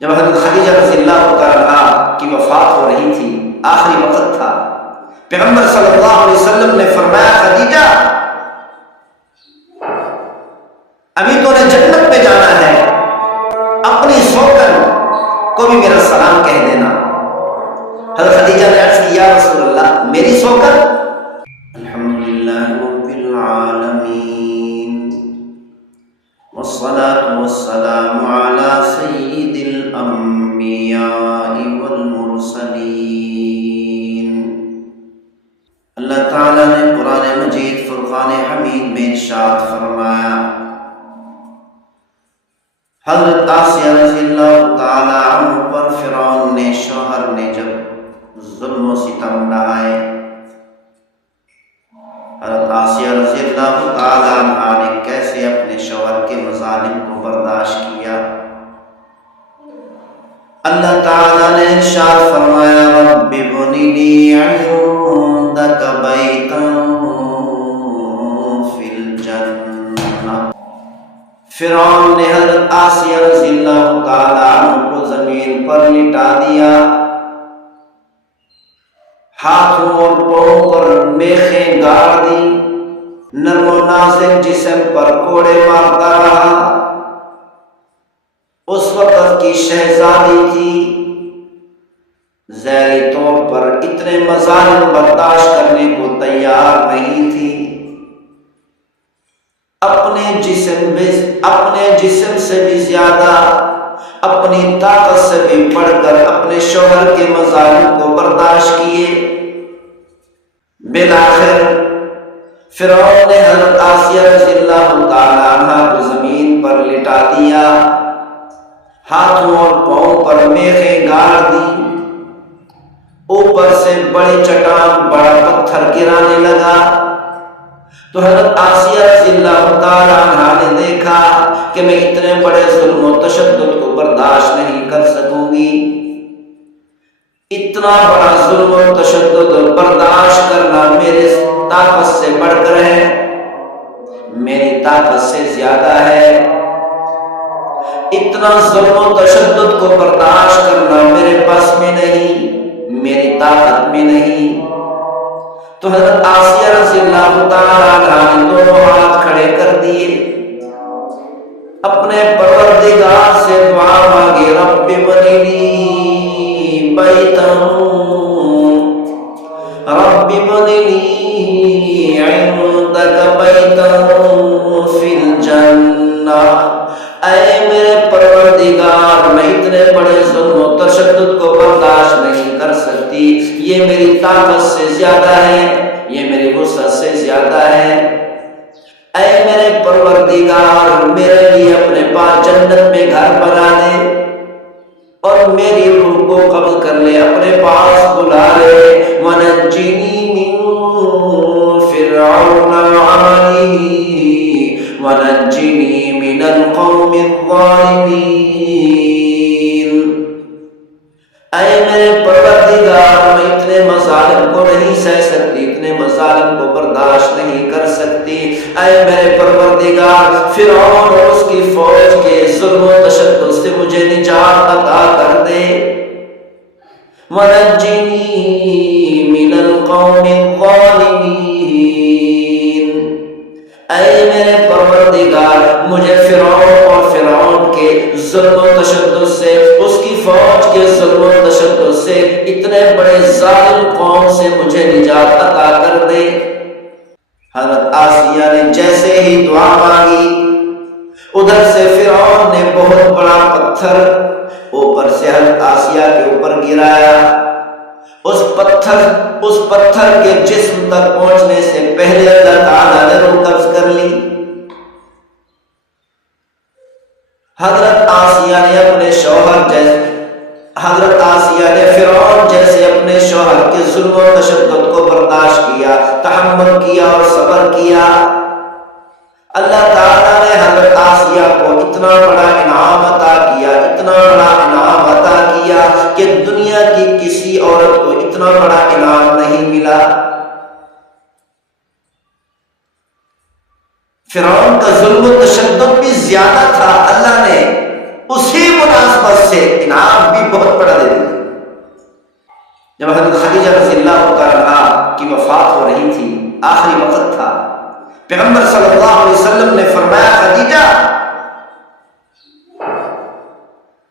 جب حضرت خدیجہ رضی اللہ تعالیٰ عنہا کی وفات ہو رہی تھی، آخری وقت تھا، پیغمبر صلی اللہ علیہ وسلم نے فرمایا خدیجہ ابھی تو نے جنت میں جانا ہے، اپنی سوکن کو بھی میرا سلام کہہ دینا۔ حضرت خدیجہ نے عرض کی یا رسول اللہ میری سوکن؟ الحمدللہ رب العالمین والصلاة والسلام علی سید الانبیاء والمرسلین۔ اللہ تعالیٰ نے قرآن مجید فرقان حمید میں ارشاد فرمایا، حضرت آسیہ رضی اللہ تعالیٰ عنہ پر فرعون نے، شوہر نے جب ظلم و ستم ڈھائے، حضرت آسیہ رضی اللہ تعالیٰ عنہ نے کیسے اپنے شوہر کے مظالم کو برداشت کیا۔ اللہ تعالیٰ نے ارشاد فرمایا رب ابن لی عندک بیتا فی الجنہ۔ فرعون نے حضرت آسیہ رضی اللہ تعالیٰ عنہ کو زمین پر لٹا دیا، ہاتھوں اور پاؤں پر میخیں گاڑ دی، نرم و نازک جسم پر کوڑے مارتا رہا۔ اس وقت کی شہزادی تھی، ظاہری طور پر اتنے مظالم برداشت کرنے کو تیار نہیں تھی۔ اپنے جسم سے بھی زیادہ، اپنی طاقت سے بھی بڑھ کر اپنے شوہر کے مظالم کو برداشت کیے۔ بالآخر فرعون نے حضرت آسیہ رضی اللہ تعالیٰ عنہ کو زمین پر لٹا دیا، ہاتھوں اور پاؤں پر میخیں گاڑ دی، اوپر سے بڑی چٹان بڑا پتھر گرانے لگا۔ تو حضرت آسیہ رضی اللہ تعالیٰ عنہ نے دیکھا کہ میں اتنے بڑے ظلم و تشدد کو برداشت نہیں کر سکوں گی، اتنا بڑا ظلم و تشدد برداشت کرنا میرے طاقت سے بڑھ کر ہے، میری طاقت سے زیادہ ہے، اتنا ظلم و تشدد کو برداشت کرنا میرے پاس میں نہیں، میری طاقت میں نہیں۔ تو حضرت آسیہ رضی اللہ تعالیٰ عنہ نے دونوں ہاتھ کھڑے کر دیے، اپنے پروردگار سے دعا مانگی رب ابن لی بیتا رب ابن لی عندک بیتا فی الجنہ۔ اے میرے پروردگار، میں اتنے بڑے ظلم و تشدد کو برداشت نہیں کر سکتی، یہ میری طاقت سے زیادہ ہے، یہ میری وسعت سے زیادہ ہے۔ اے میرے پروردگار، میرے لیے اپنے پاس جنت میں گھر بنا دے اور میری روح کو قبض کر لے، اپنے پاس بلا لے۔ وَنَجِّنِي مِن فِرْعَوْنَ وَعَمَلِهِ وَنَجِّنِي مِنَ الْقَوْمِ الظَّالِمِينَ۔ اے میرے پروردگار، میں اتنے مظالم کو نہیں سہ سکتی، اتنے مظالم کو برداشت نہیں کر سکتی۔ اے میرے پروردگار، فرعون اور اس کی فوج کے ظلم و تشدد سے مجھے نجات عطا کر دے۔ وَنَجِّنِي مِنَ الْقَوْمِ الظَّالِمِينَ۔ اے میرے پروردگار، مجھے فرعون کے ظلم و تشدد سے، اس کی فوج کے ظلم و تشدد سے، اتنے بڑے ظالم قوم سے مجھے نجات عطا کر دے۔ حضرت آسیہ نے جیسے ہی دعا مانگی، ادھر سے فرعون نے بہت بڑا پتھر اوپر سے حضرت آسیہ کے اوپر گرایا۔ اس پتھر کے جسم تک پہنچنے سے پہلے اللہ تعالیٰ نے روح قبض کر لی۔ حضرت آسیہ نے فرعون جیسے اپنے شوہر کے ظلم و تشدد کو برداشت کیا، تحمل کیا اور صبر کیا۔ اللہ تعالیٰ نے حضرت آسیہ کو اتنا بڑا انعام عطا کیا، اتنا بڑا انعام عطا کیا کہ دنیا کی کسی عورت کو اتنا بڑا انعام نہیں ملا۔ فرعون کا ظلم و تشدد بھی زیادہ تھا، اللہ نے اسی مناسبت سے انعام جب حضرت خدیجہ رضی اللہ تعالیٰ عنہا کی وفات ہو رہی تھی، آخری وقت تھا، پیغمبر صلی اللہ علیہ وسلم نے فرمایا خدیجہ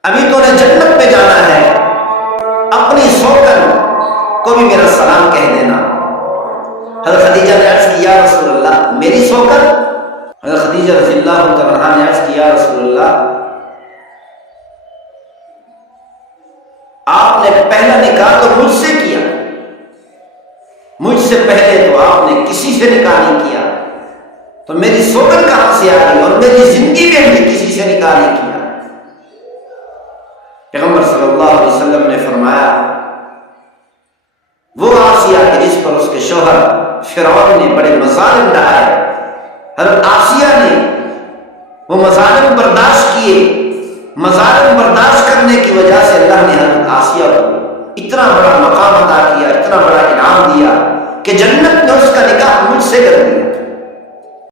ابھی تو نے جنت میں جانا ہے، اپنی سوکن کو بھی میرا سلام کہہ دینا۔ حضرت خدیجہ نے عرض کی یا رسول اللہ میری سوکن؟ حضرت خدیجہ رضی اللہ تعالیٰ عنہا نے عرض کی یا رسول اللہ آپ نے پہلا نکاح تو مجھ سے کیا، مجھ سے پہلے تو آپ نے کسی سے نکاح نہیں کیا، تو میری سوکن کہاں سے آ گئی؟ اور میری زندگی میں بھی کسی سے نکاح نہیں کیا۔ پیغمبر صلی اللہ علیہ وسلم نے فرمایا وہ آسیہ کہ جس پر اس کے شوہر فرعون نے بڑے مظالم ڈھائے، حضرت آسیہ نے وہ مظالم برداشت کیے، مظالم برداشت کرنے کی وجہ سے اللہ نے حضرت آسیہ کو اتنا بڑا مقام عطا کیا، اتنا بڑا انعام دیا کہ جنت نے اس کا نکاح مجھ سے کر دیا۔